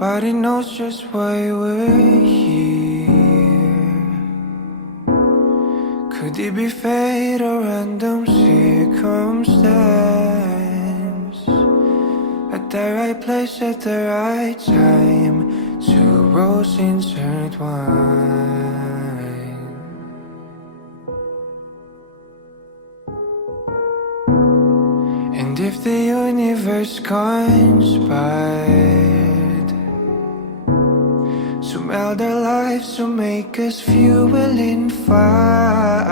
Nobody knows just why we're here. Could it be fate or random circumstance? At the right place at the right time, two roads intertwine. And if the universe conspired to meld our lives to make us fuel and fire,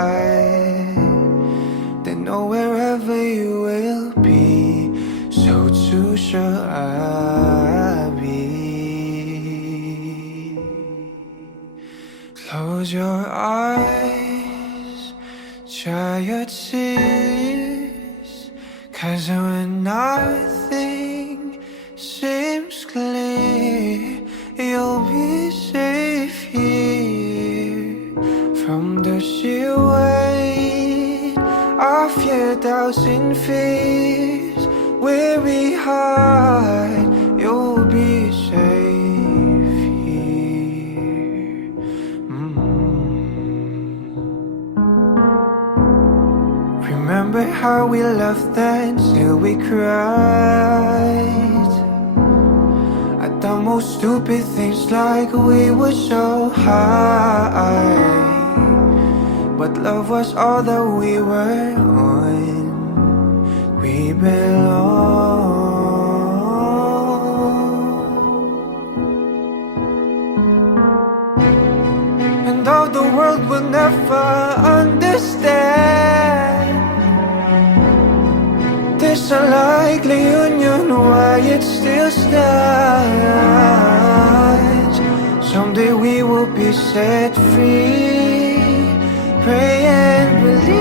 then know wherever you will be, so too shall I be. Close your eyes, dry your tears, 'cause when nothing seems clear, you'll be safe here from the sheer weight of your doubts and fears. Weary heart, you'll be safe here. Remember how we laughed until we cried at the most stupid things, like we were so high. But love was all that we were on. We belong. And though the world will never understand this unlikely union, why it still stands. Someday we will be set free. Pray and believe,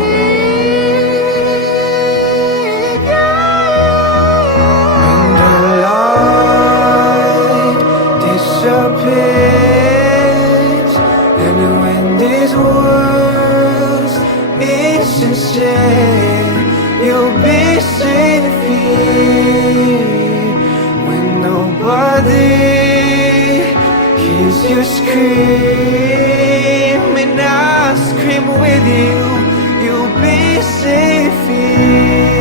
yeah. When the light disappears, and when this world's insincere, you'll be safe here. When nobody hears you scream, and I scream with you, you'll be safe here.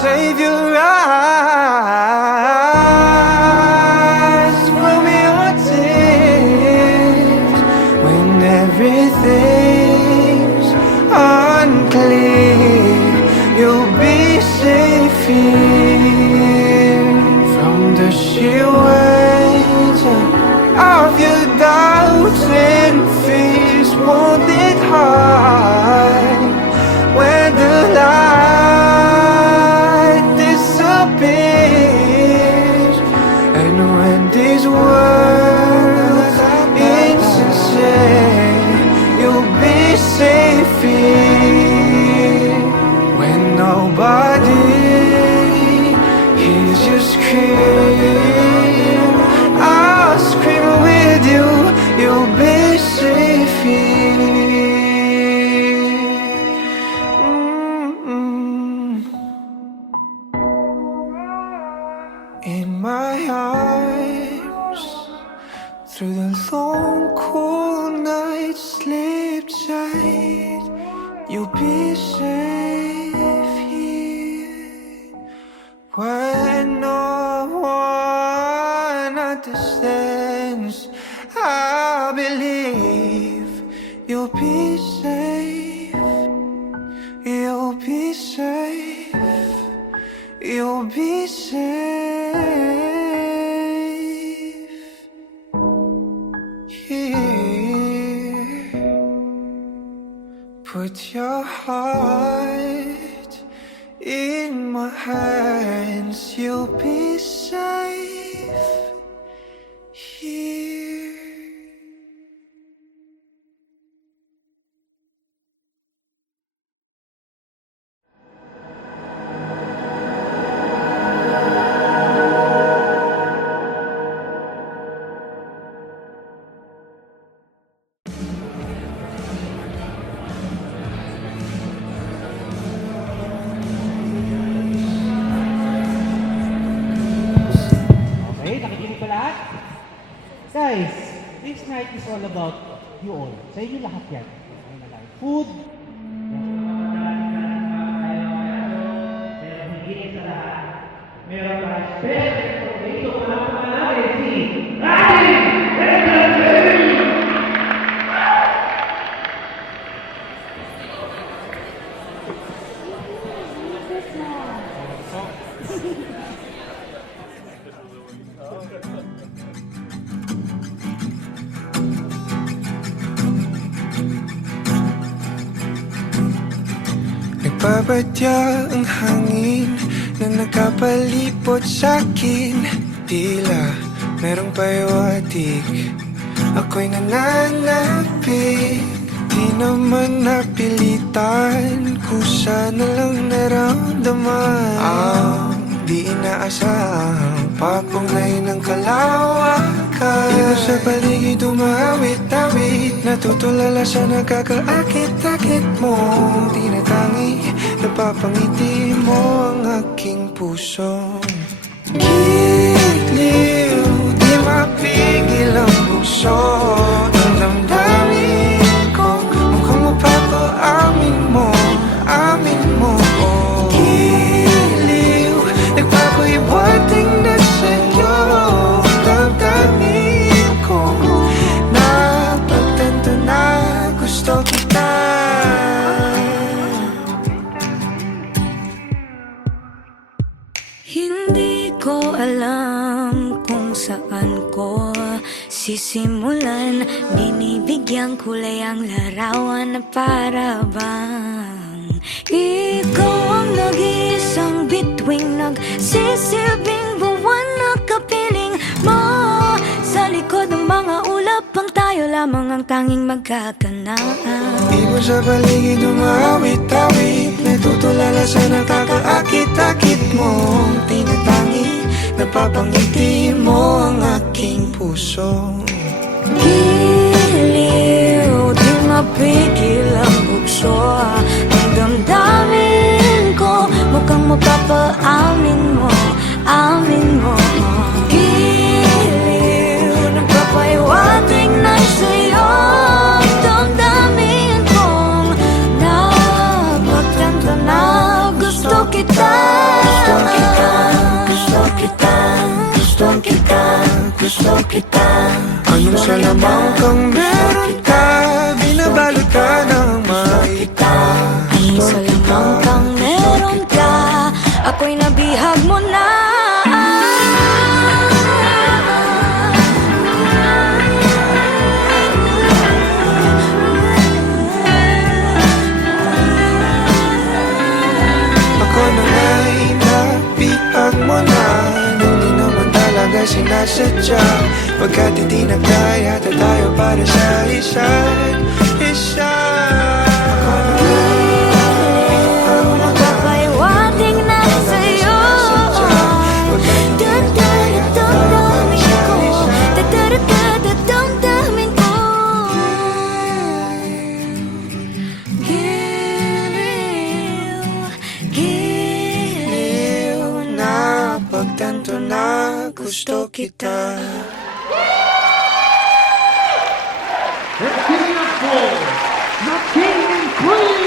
Save your eyes from your tears when everything's unclear. You'll be safe here from the sheer weight of your doubts and fears. Won't it hide when the light disappears, and when these words insincere, you'll be safe here. When nobody hears you scream, I'll scream with you, you'll be safe here. In my arms, through the long cool night, sleep tight, you'll be safe here. When no one understands, I believe you'll be safe. You'll be safe. You'll be safe here. Put your heart in my hands, you'll be safe here. guys, this night is all about you all. Sa inyo lahat yan. Food. Meron pa special dito para natin si Nagbabadya ang hangin na nakapalipot sa'kin. Tila merong pahiwatig, ako'y nananapig. Di naman napilitan, kusa na lang naramdaman. Ang di inaasahang papunay ng kalawakan. Dito sa paligid umawit-awit, natutulala sa nakakaakit-akit mo. Tinatangi, napapangiti mo ang aking puso. Giliw, di mapigil ang bukso ng damdamin ko. Mukhang mapapaamin mo, amin mo. Giliw, nagpapahiwating na sa'yo ang damdamin ko. Napagtanto na gusto kita. Hindi ko alam kung saan ko sisimulan. Binibigyan kulay ang larawan na para bang ikaw ang nag-iisang bituing, nagsisilbing buwan na kapiling mo. Sa likod ng mga ulap ang tayo lamang ang tanging magkakanaan. Di mo sa paligid umawit-awit, natutulala sa nakakaakit-akit mo. Tinatangi, napapangiti mo ang aking puso. Giliw, di mapigil ang bukso ng damdamin ko. Mukhang mapapaamin mo, amin mo. Giliw, nagpapahiwatig na sa'yo ang damdamin kong napagtanto na gusto kita. Gusto kita, gusto kita, gusto kita, gusto kita. Anong salamang kang meron ka, binabalot ka ng maita. Anong salamang kang meron ka, ako'y nabihag mo na. Ako na nga'y nabihag mo na, nung di naman talaga sinasadya. Pagkat hindi na kaya tayo para sa isa't isa. Magpapahiwatig na sa'yo damdamin ko, damdamin ko. Giliw, giliw na Pagtanto na gusto kita. Let's give it up for the King and Queen!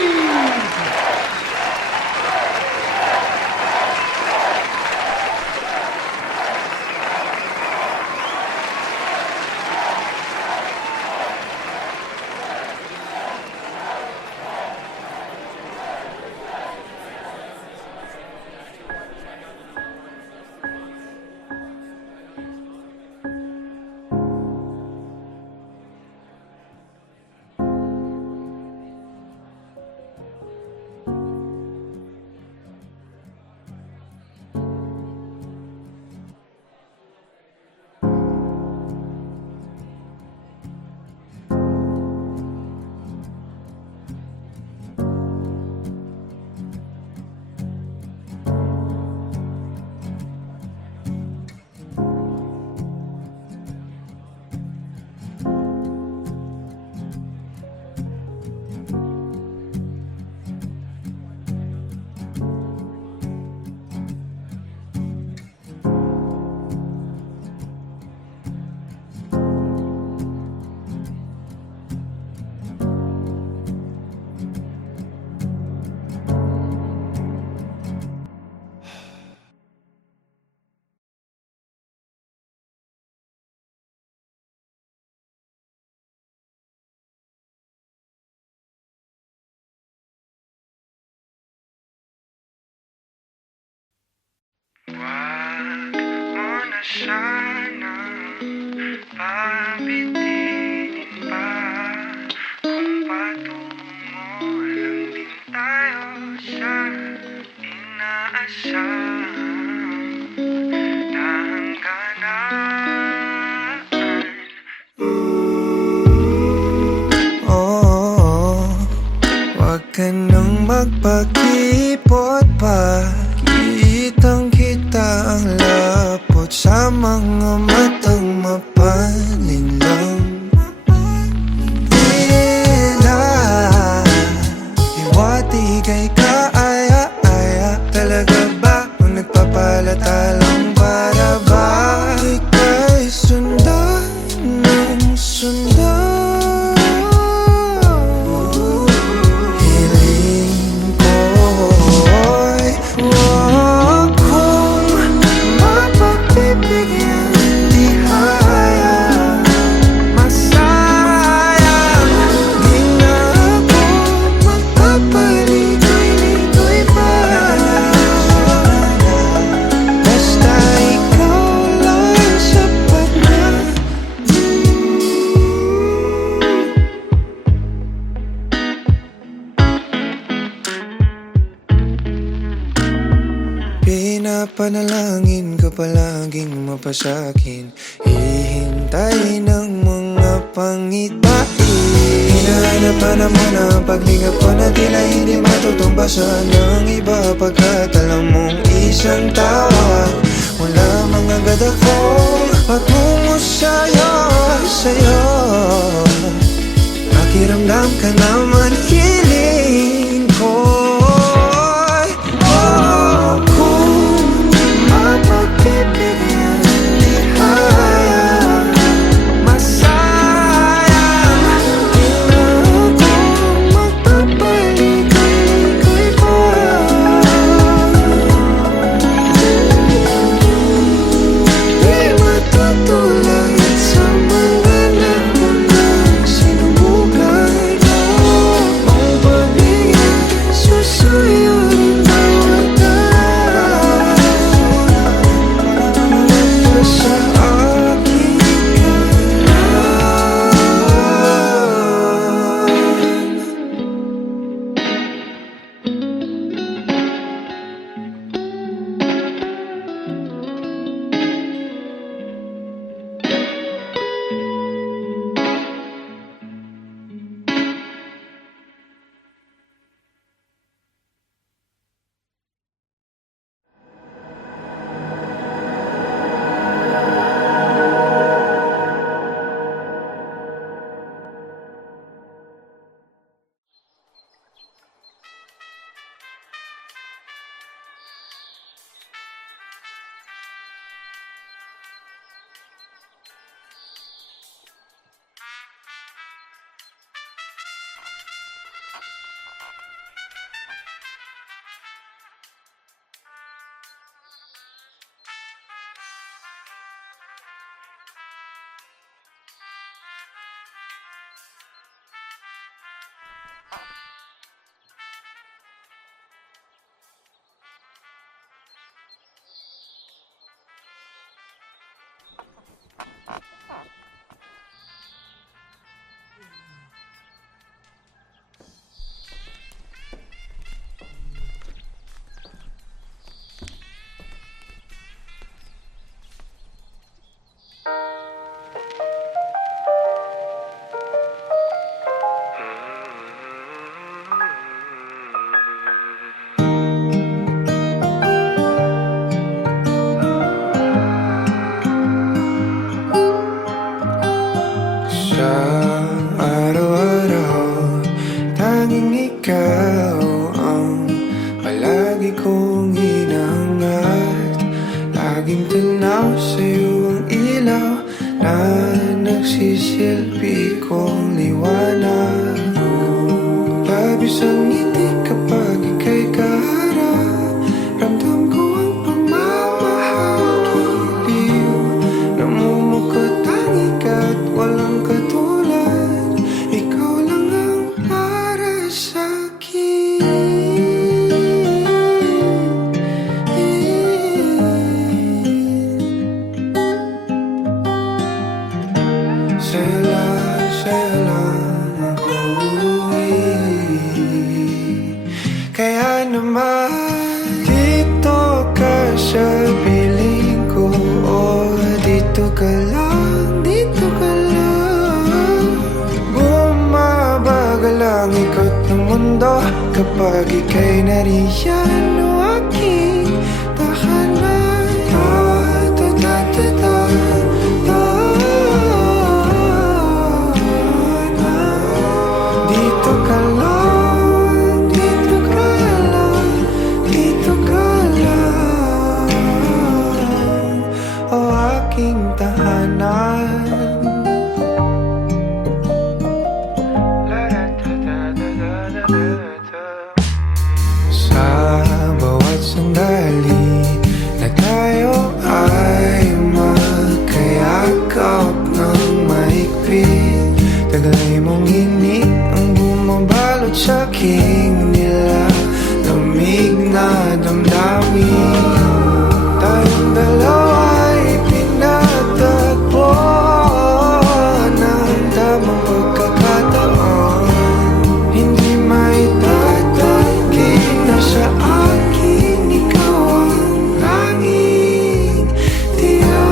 na sana pabitinin pa. Kung patungo lang din tayo sa inaasahang hangganan. Oh, wag ka nang magpakipot pa. Kitang kita ang lapot sa mga matang mapalinlang. Tila iwati kay kaaya-aya. Talaga ba kung nagpapalata lang para ba ika'y sundan ng sundan? Hiling ko'y huwag kong mapagbibigyan. Di kaya masayang. Di na ako magpapaligoy-ligoy pa. Basta ikaw lang sapat na. Pinapanalangin ka palaging mapasakin. Hihintay ng mga pangitain. Hinahanap-hanap mo na ang paglinga ko na tila hindi matutumbasan ng iba. Pagkat alam mong isang tawag mula mga gada ko patungo sa'yo, sa'yo. Pakiramdam ka naman hiling ko. Kung mapagbibigyan, di kaya masayang. Di na ako magpapaligoy-ligoy pa. Di matutulad sa mga naunang sinubukan ko. Ang pag-ibig susuyuin bawat araw. Sa akin ka lang. Sa araw-araw, tanging ikaw ang palagi kong hinahangat. Laging tanaw sa'yo ang ilaw na nagsisilbi kong liwanag. Labis ang ngiti kapag ika'y kaharap. Ramdam ko ang pagmamahal, giliw. Namumukot tangi ka't walang katulad. Ikaw lang ang para sa'kin. naman dito ka sa piling ko. Oh, dito ka lang, dito ka lang. Bumabagal ang ikot ng mundo kapag ika'y nariyan. O aking tahanan. Dito ka lang, dito ka lang, dito ka lang. O aking tahanan. Sa bawat sandali na tayo ay magkayakap ng mahigpit, taglay mong init ang bumabalot sa aking nilalamig na damdamin. Tayong dalawa'y pinatagpo ng tamang pagkakataon. Hindi may tatagin na sa akin, ikaw ang tanging tiyak.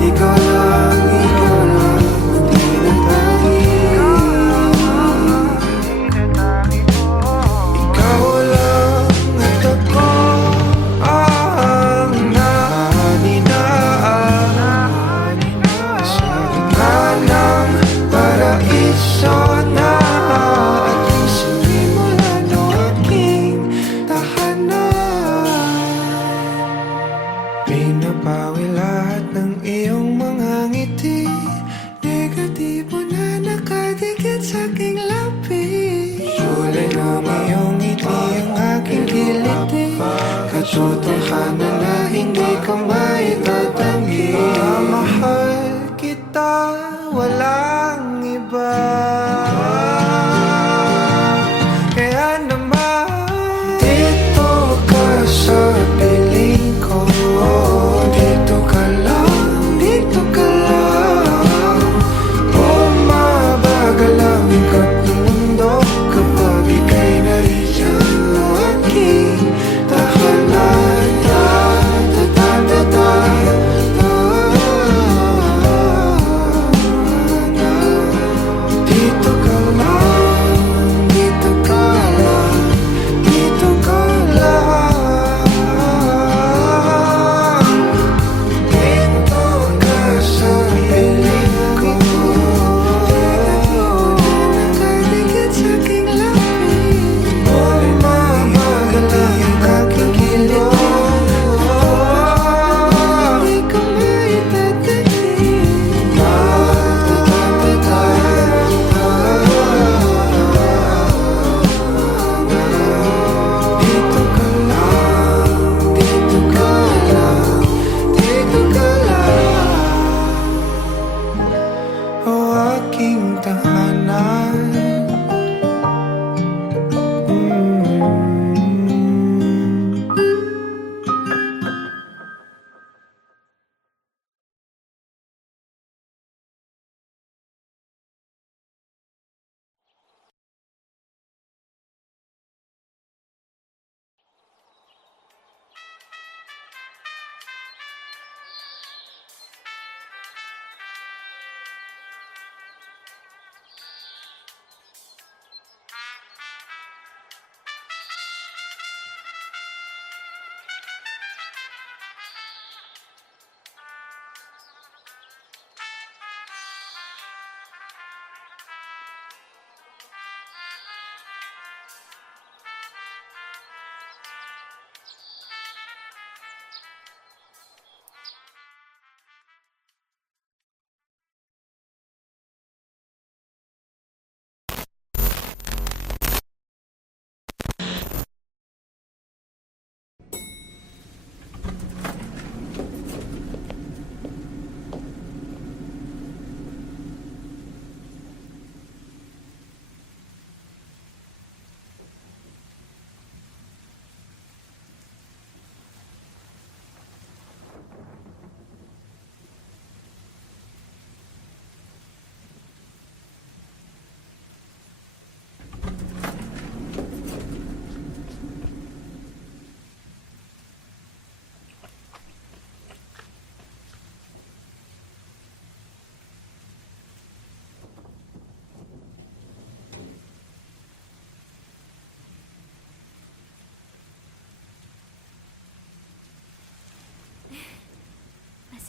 Ikaw lang, di na ikaw lang at ako ang naninaan sa gitna ng paraiso na ating sinimulan. O aking tahanan. Pinapawi lahat ng iyong mga ngiti, negatibo na nakadikit sa aking labi. Kulay ng iyong ngiti ang aking kiliti, katotohanan na hindi ka maitatanggi. Mahal kita, walang iba. Kaya naman dito ka sa piling ko. Dito ka lang, dito ka lang. Bumabagal ang ikot ng mundo kapag ika'y nariyan. O aking tahanan. Ta-ta-ta-ta-ta.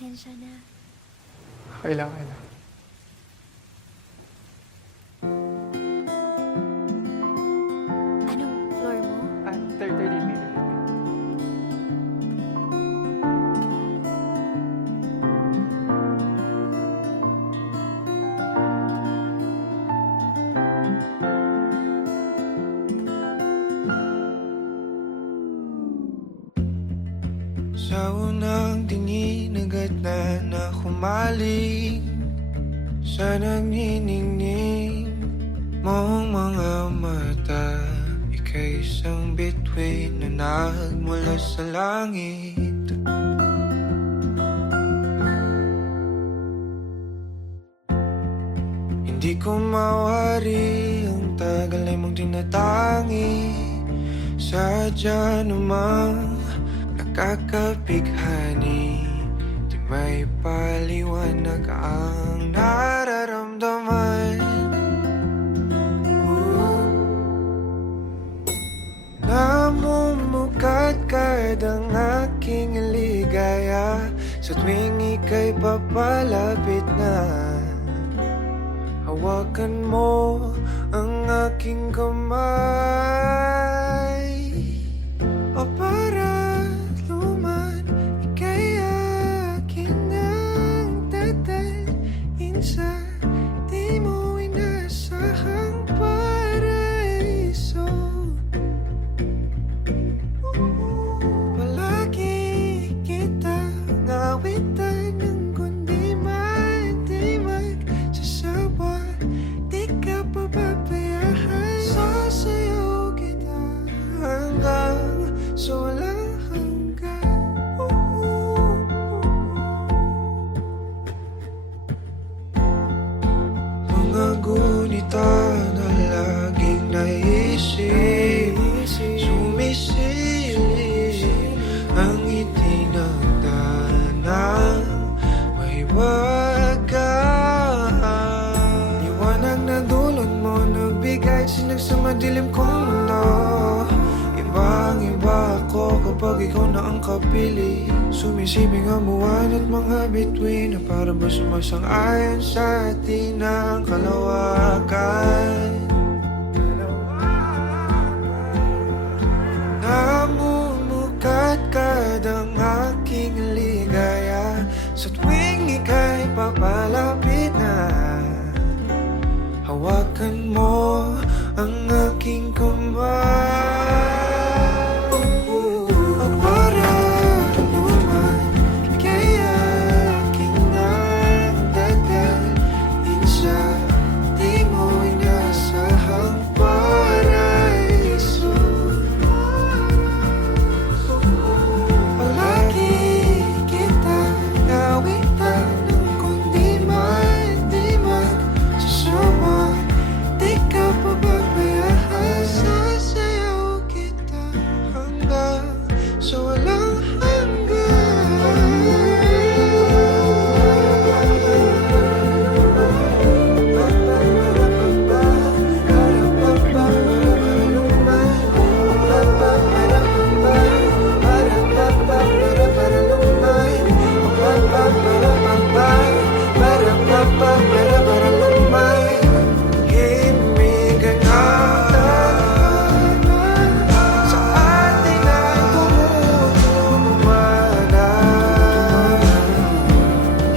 Pasensya na. Kailangan na. Anong floor mo? Third meter. Sa unang tingin agad na humaling sa nagniningning mong mga mata. Ika'y isang bituin na nagmula sa langit. Hindi ko mawari ang tagal ay mong tinatangi. Sadya namang nakakabighani, di may paliwanag ang nararamdaman. Namumukadkad ang aking ligaya sa tuwing ika'y papalapit na. Hawakan mo ang aking kamay, o para luman, ika'y akin ang dadalhin sa di mo inasahang paraiso. Palagi kita ngawitan ng kundi man di magsasawa. Di ka pababayaan, sasayaw kita hanggang sa walang hanggan. Mga gunita na laging naisip, sumisilip ang itinagdanang may wagas. Liwanag na dulot mo, nagbigay sinag sa madilim kong mundo. Ibang-iba ako kapag ikaw na ang kapili. Sumisibing ang buwan at mga bituin na para ba sumasang-ayon sa atin ang kalawakan. Namumukadkad ang aking ligaya sa tuwing ika'y papalapit na. Hawakan mo ang aking kamay, o para luman, ika'y aking nagdadalhin sa di mo inasahang paraiso. Palagi kita ngawitan ng kundi man di magsasawa. Di ka pababayaan, sasayaw kita hanggang sa walang himig na sa atin ay tumutulumana.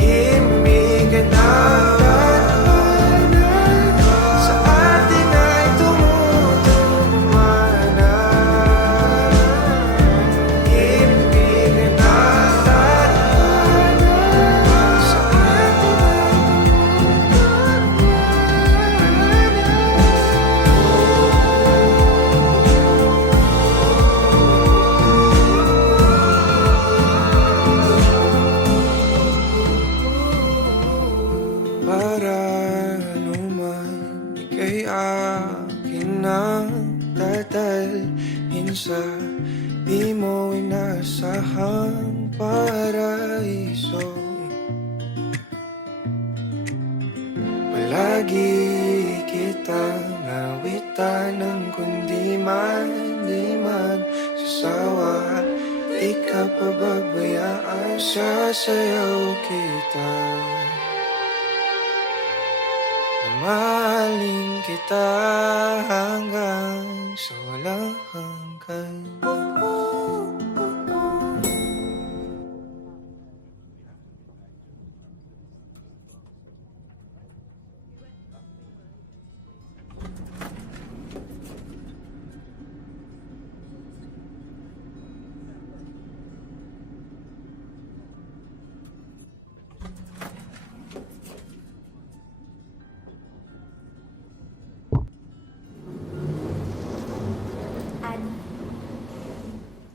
Himig na sa atin ay tumutulumana. Himig na sa atin para luman, ika'y akin ang dadalhin sa di mo inasahang paraiso. Palagi kitang ngawitan ng kundi man di magsasawa. di ka pababayaan. Sasayaw kita, mahalin kita hanggang sa walang hanggan.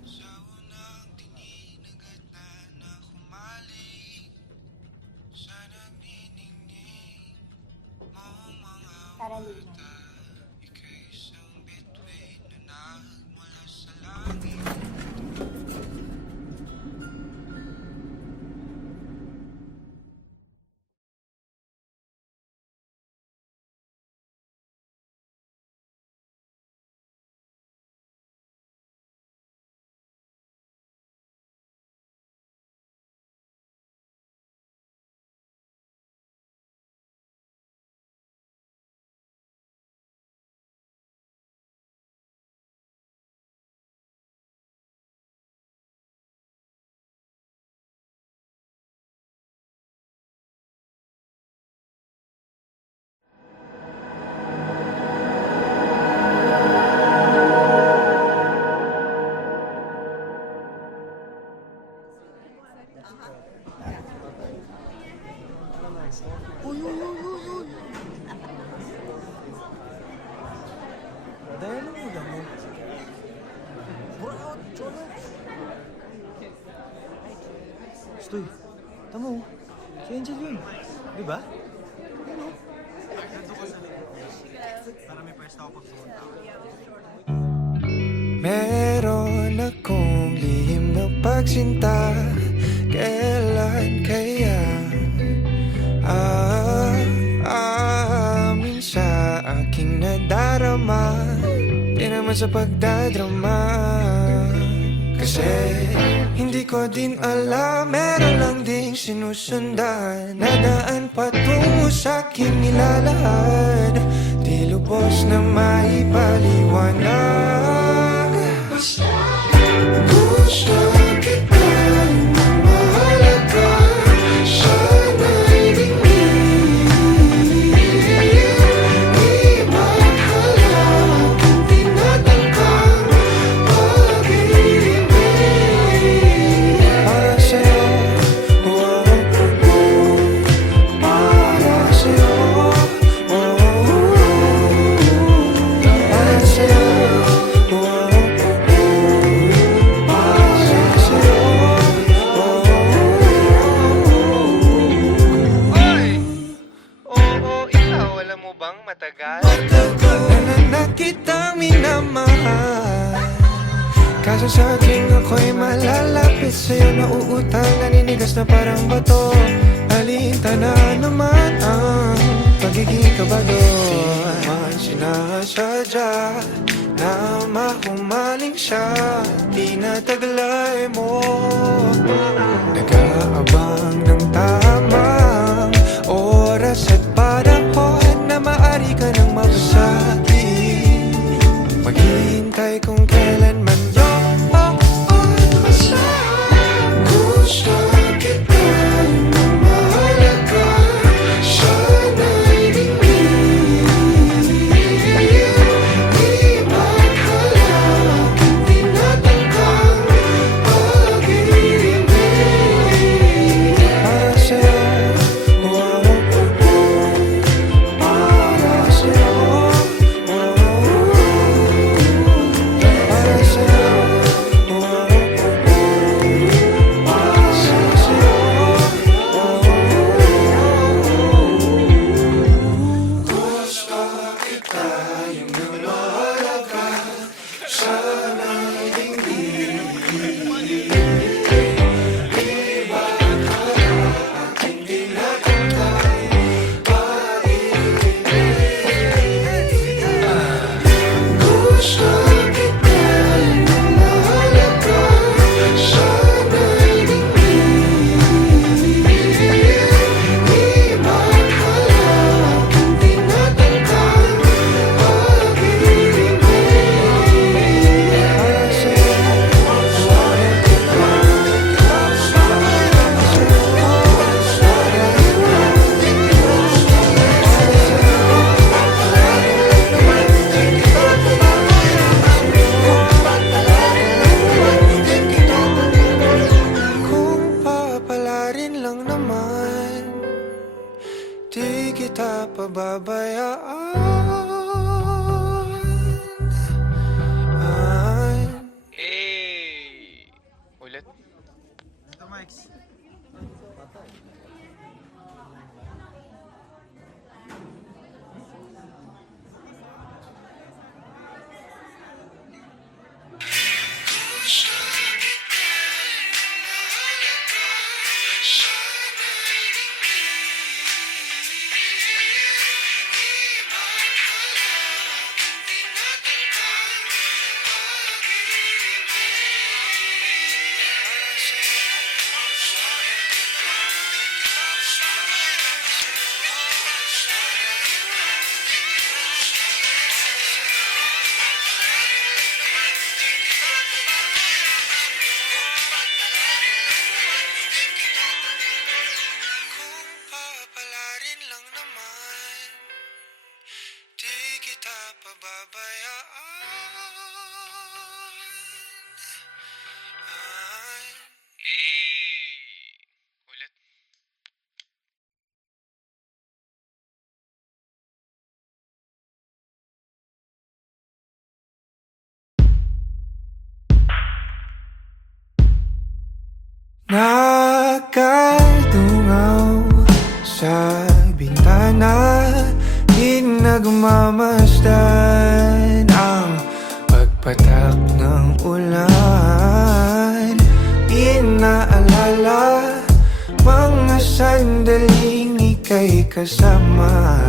Sa unang tingin agad na humaling sa nagniningning mong mga mata. Ika'y isang bituin na nagmula sa langit. Dahil mo ulam mo. Buraot, cholo. Stoy, tamo. Si Angel yun. Di ba? Meron akong lihim na pagsinta. Kailan kaya aamin sa aking nadarama? Di naman sa pagdadrama, kasi hindi ko din alam. Meron lang ding sinusundan na daan patungo sa aking nilalahad. Di lubos na maipaliwanag. Gusto kita na mahalaga. Sana'y dingin. Di maghalak ang tinatangkang pag-ibig. Para sa'yo, oh, oh, para sa'yo, oh, oh, para sa'yo, oh, oh, para sa'yo, Oo, ikaw, alam mo bang matagal? Na kitang minamahal. Kaso sa tuwing ako'y malalapit sa'yo, nauutang, naninigas na parang bato. Alinta na naman ang pagiging kabado. Man sinasadya na mahumaling siya, di nataglay mo. Nag-aabang ng tamang oras at panahon na maaari ka nang mabasagi. Maghihintay kung kailan man yun gusto kita na mahalaga. Sana'y dingin. Di maghalak ang tinatangkang pag-ibig. Para sa'yo, Di kita pababayaan. Ulit. Ito, Mike's. Kung papalarin lang naman, di kita pababayaan. Ulit. Nakatungaw sa bintana, di nagmamasdan ang pagpatak ng ulan. Inaalala mga sandaling ika'y kasama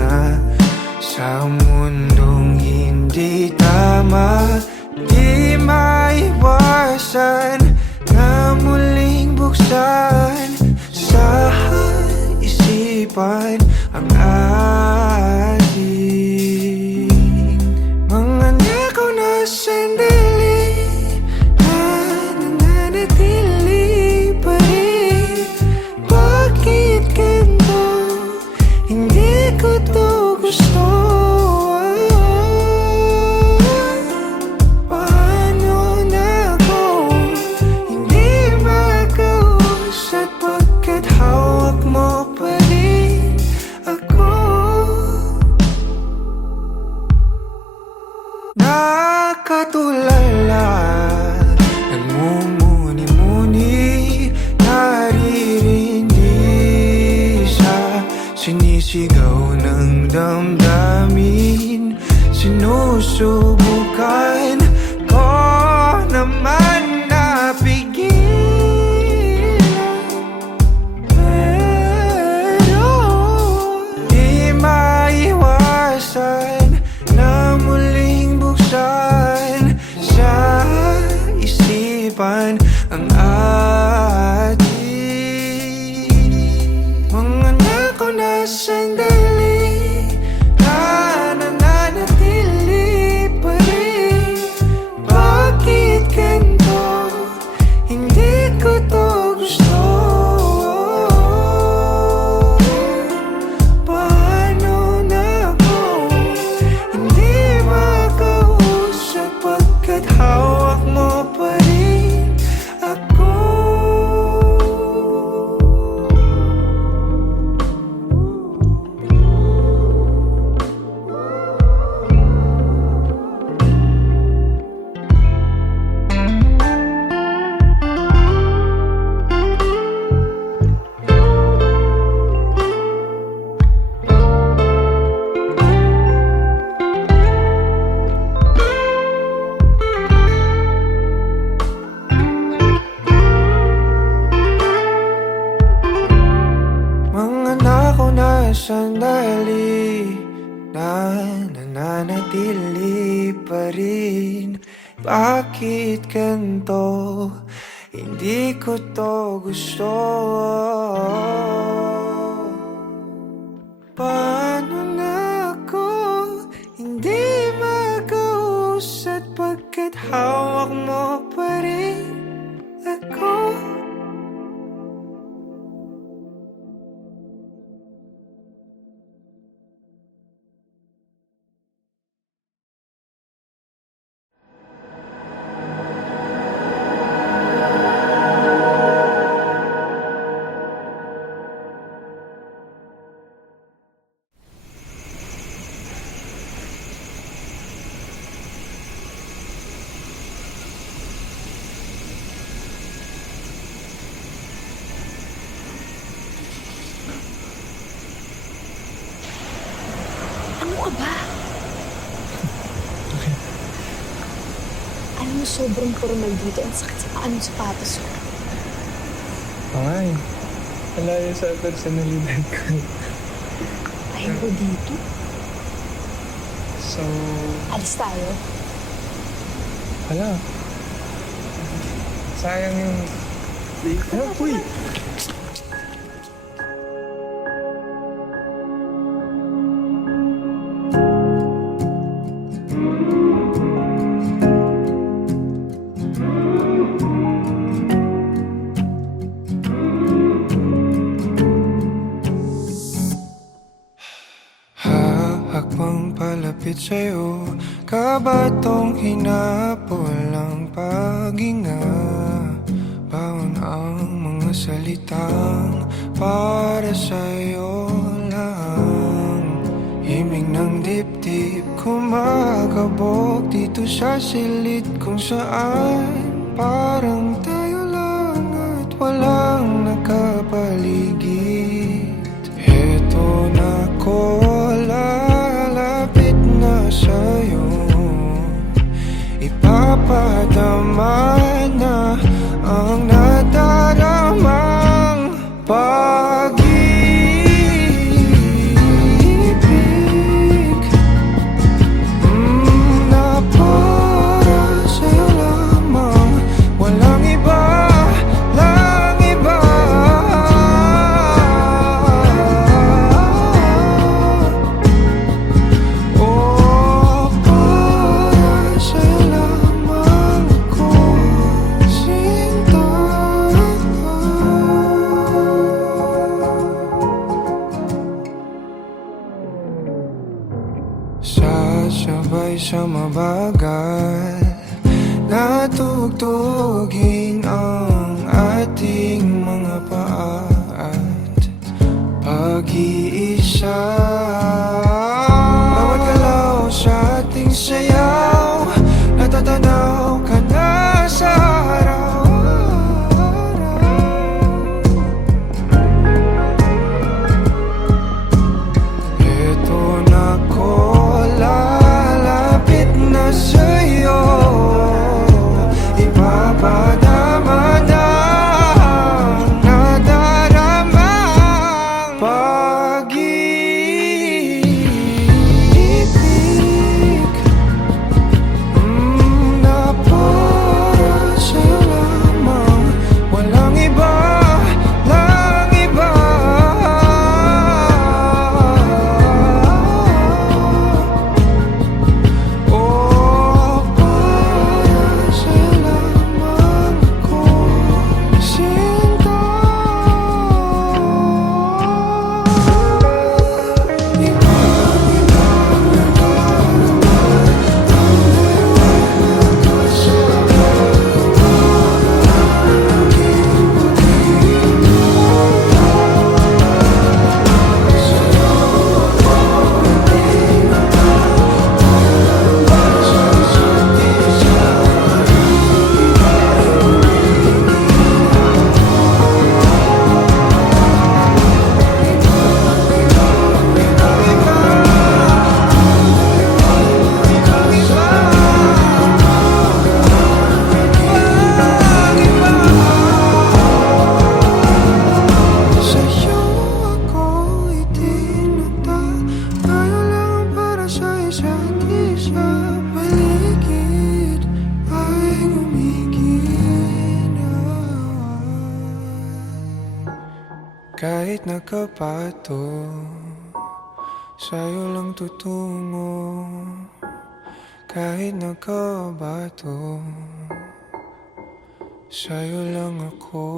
sa mundong hindi tama. Di maiwasan na muling buksan sa isipan ang ating mga nakaw na sandali na nananatili pa rin. Bakit ganito? Hindi ko to gusto. Paano na ako hindi makausap pagkat hawak mo pa rin ako? Nakatulala, nagmumuni-muni, naririndi sa sinisigaw ng damdamin. Sinusubukan ko naman na pigilan, pero di maiwasan na muling buksan sa isipan ang ating mga nakaw na sandali na nananatili pa rin. Bakit ganito? Hindi ko to gusto. Paano na ako hindi makausap pagkat hawak mo pa rin ako? Mga nakaw na sandali na nananatili pa rin. Bakit ganito? Hindi ko to gusto. Paano na ako hindi makausap pagkat hawak mo pa rin ako? ka ba? Alam mo, sobrang formal dito. Ang sakit sa paa ng sapatos ko. Ay, malayo sa personalidad ko. Ayaw ko dito. So, Alis tayo. wala. Sayang yung... Uy! Hakbang palapit sa'yo, kabatong hinapol ang paghinga. Baon ang mga salitang para sa'yo lang. Himig ng dibdib kumakabog dito sa silid kung saan parang tayo lang at walang nakapaligid. Heto na ko, lalapit na sa'yo. Ipapadama na ang nadaramang pag-ibig na para sa'yo lamang. Walang iba, lang iba. Oh, para sa'yo lamang ako sinta. Sasabay sa mabagal na tugtugin ang ating mga paa at pag-iisa. Bawat galaw sa ating sayaw, natatanaw ka na sa araw-araw. Eto na ko, lalapit na sa'yo. Ipapadama na ang nadaramang pag-ibig na para sa'yo lamang. Walang iba, lang iba. Oh, para sa'yo lamang ako sinta. Sa'yo ako itinata, tayo lang para sa isa't isa. Paligid ay gumigina. Kahit nakapato, sa'yo lang tutungo. Kahit nakabato, sa'yo lang ako.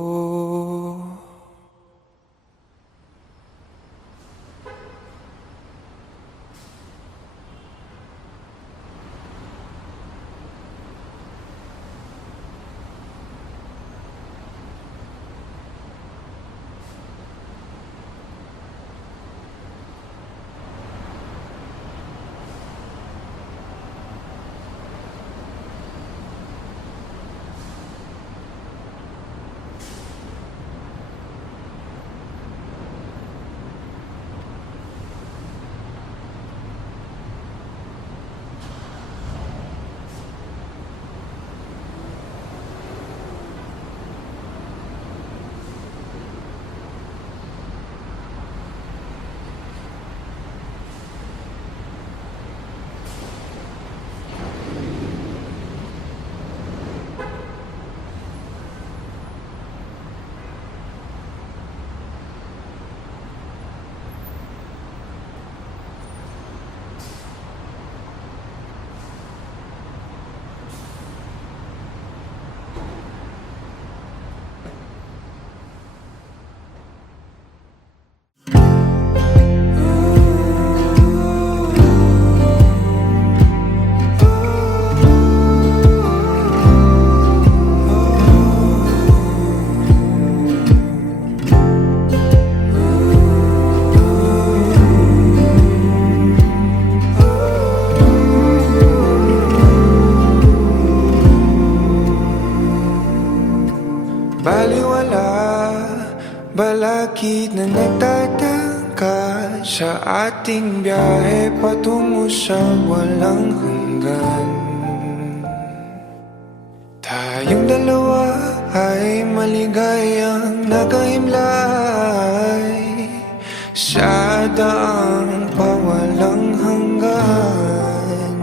bakit na nagtatangka sa ating biyahe patungo sa walang hanggan. Tayong dalawa ay maligayang nagahimlay sa daang pawalang hanggan.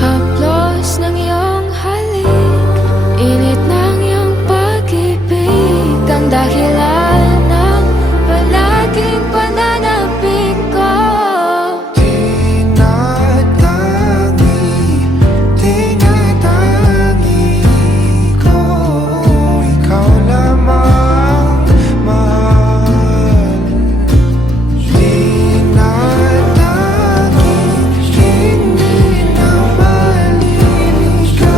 Haplos ng iyong halik, init ng iyong pag-ibig, ang dahilan ng palaging pananabik ko. Tinatangi ko, ikaw lamang mahal. Tinatangi, hindi na maliligaw,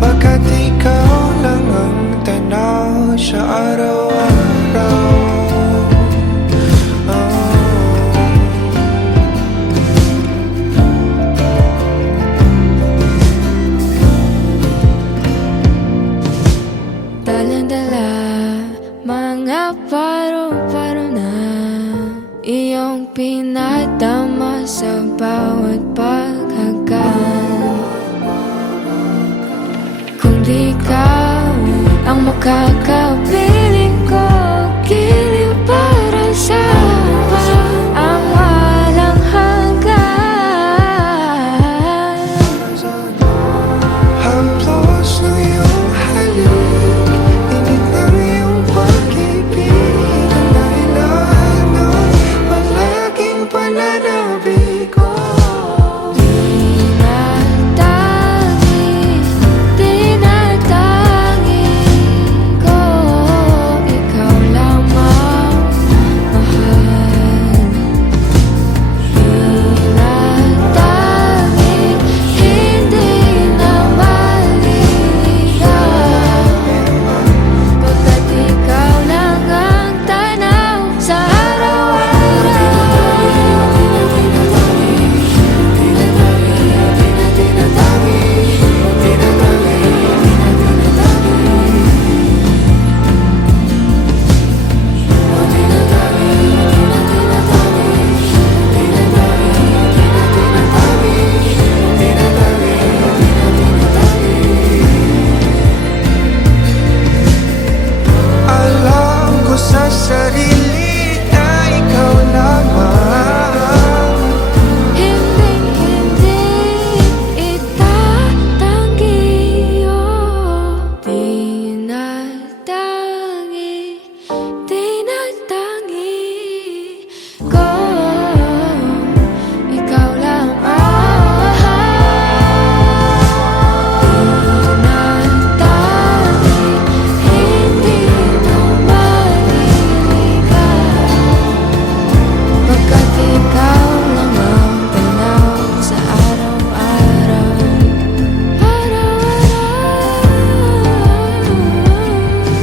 pagkat ikaw lang ang tanaw sa araw-araw. Dalang-dala, mga paro-paro na iyong pinadama sa bawat paghagan. Kung di ikaw ang makakapiling ko, giliw para sa ang walang hanggan. Haplos ng iyong halik, init ng iyong pag-ibig, ang dahilan ng palaging pananabik ko. Tinatangi ko, ikaw lamang mahal. Tinatangi, hindi na maliligaw, pagkat ikaw lang ang tanaw sa Alam ko sa sarili na ikaw lamang. Hinding-hindi itatanggi, oh. Tinatangi ko, ikaw lamang Tinatangi, hindi na maliligaw, pagkat ikaw lang ang tanaw sa araw-araw.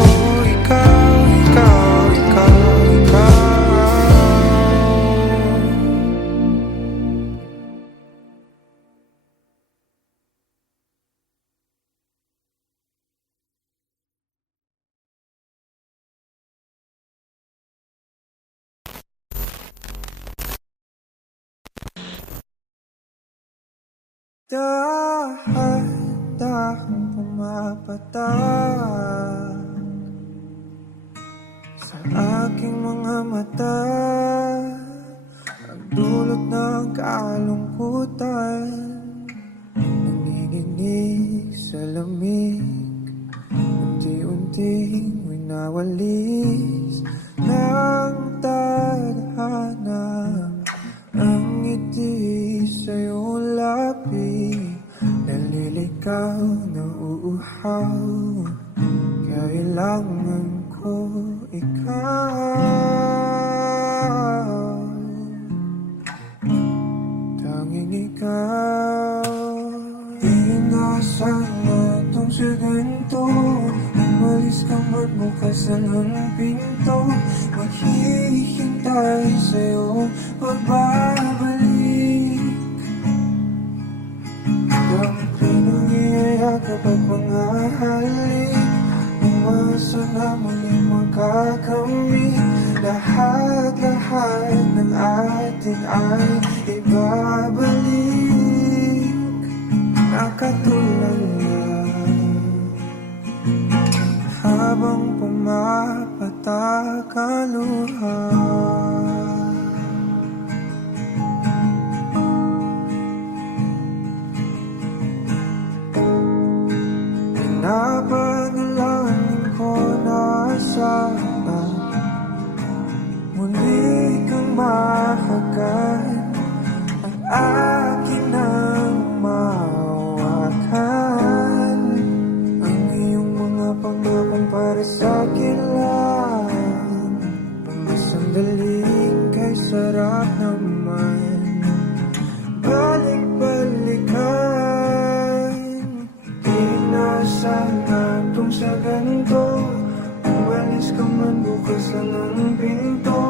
Oh, ikaw, ikaw, ikaw, ikaw. Dahan-dahang pumapatak sa aking mga mata, ang dulot ng kalungkutan, nanginginig sa lamig, unti-unting winawalis ng tadhana ang ngiti sa iyong labi. Naliligaw na uuhaw, kailangan ko ikaw, tanging ikaw. Inaasahan na itong sa ganito, umalis ka man bukas ng pinto, maghihintay sa'yo pagbabalik. Ang pinangiyaya kapag mga halik, ang Umasa na muling magkakamit. Lahat-lahat ng atin ay ibabalik na katulad lang. Habang pumapatak ang luha, pinapanalangin ko na sana muli kang mahagan ang akin ang mahawakan. Ang iyong mga pangakong para sa akin lang. Mga sandaling kay sarap naman balik-balikan. Di na sana itong sa ganito. Umalis ka man, bukas lang ang pinto.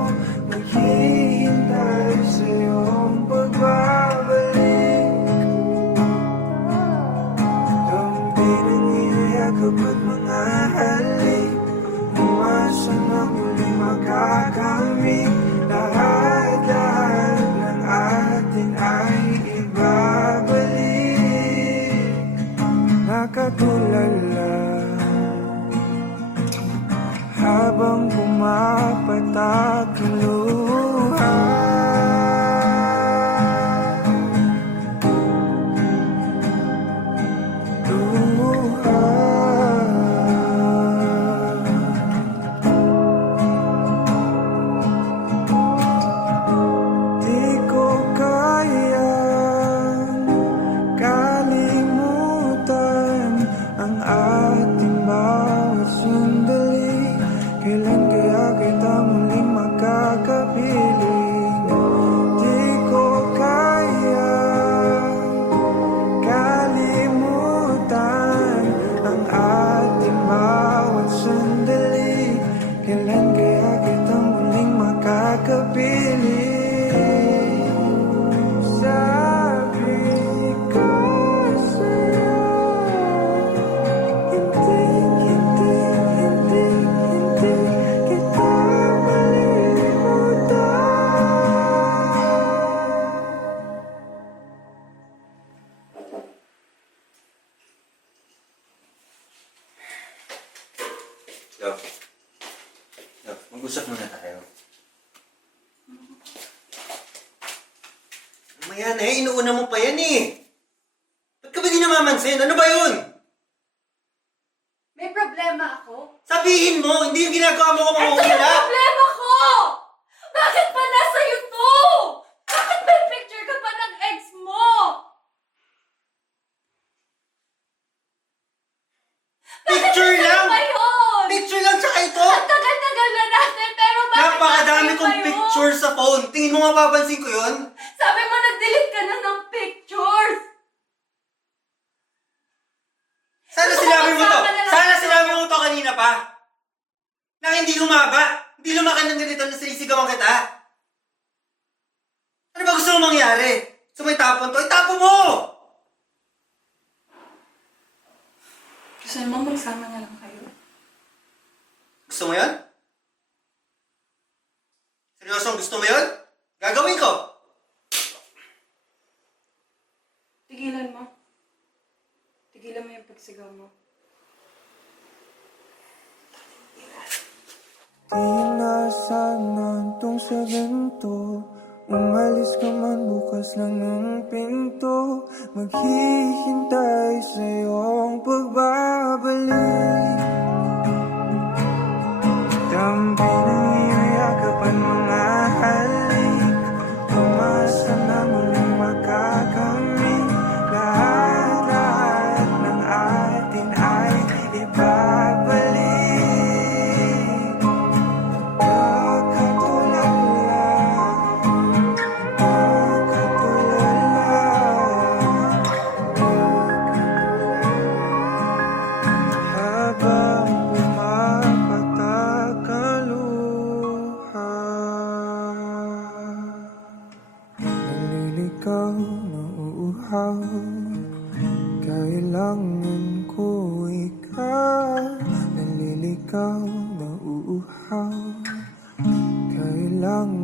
Maghihintay sa iyong pagbabalik. Dampi ng iyayakap at mga halik. Umasa na muli makakamit. Lahat-lahat ng atin ay ibabalik na katulala. Habang pumapatak ang luha, luha. Di ko kayang kalimutan ang ating bawat sandali. Kailan kaya kita muling makakapiling? Di ko kaya kalimutan ang ating bawat sandali. Kailan kaya kita muling makakapiling? Sabi ko sa'yo, hindi kita Love. Love, mag-usap muna tayo. Mamaya na inuuna mo pa yan eh. Ba't ka ba di namamansin? Ano ba yun? May problema ako? Sabihin mo, hindi yung ginagawa mo ko Ito yung mauuna. problema ko! Bakit pa nasa to? Bakit may picture ka pa ng ex mo? Picture lang! Ba yun? Picture lang tsaka ito! Ang tagal-tagal na natin, pero bakit Napakadami nasa kong pa yun? picture sa phone. Tingin mo mapapansin ko yun? Sabi mo nag-delete ka na ng pictures! Sana sinabi mo to! Sana sinabi mo to kanina pa! Na hindi lumaba! Hindi lumakan ng ganito na sinisigawan kita! Ano ba gusto mo mangyari? So may tapon to? Itapon mo! Gusto mo magsama na lang kayo? Gusto mo yun? Seryosong gusto mo yun? Gagawin ko! Tigilan mo. Tigilan mo yung pagsigaw mo. Di na sana itong sa ganito. Umalis ka man, bukas lang ang pinto. Maghihintay sa iyong pagbabalik. Dampi ng iyong yakapan, mga halik. Umasa na muling makakamit. Lahat-lahat ng atin ay ibabalik. Naliligaw, nauuhaw. Kailangan ko ikaw. Naliligaw, lang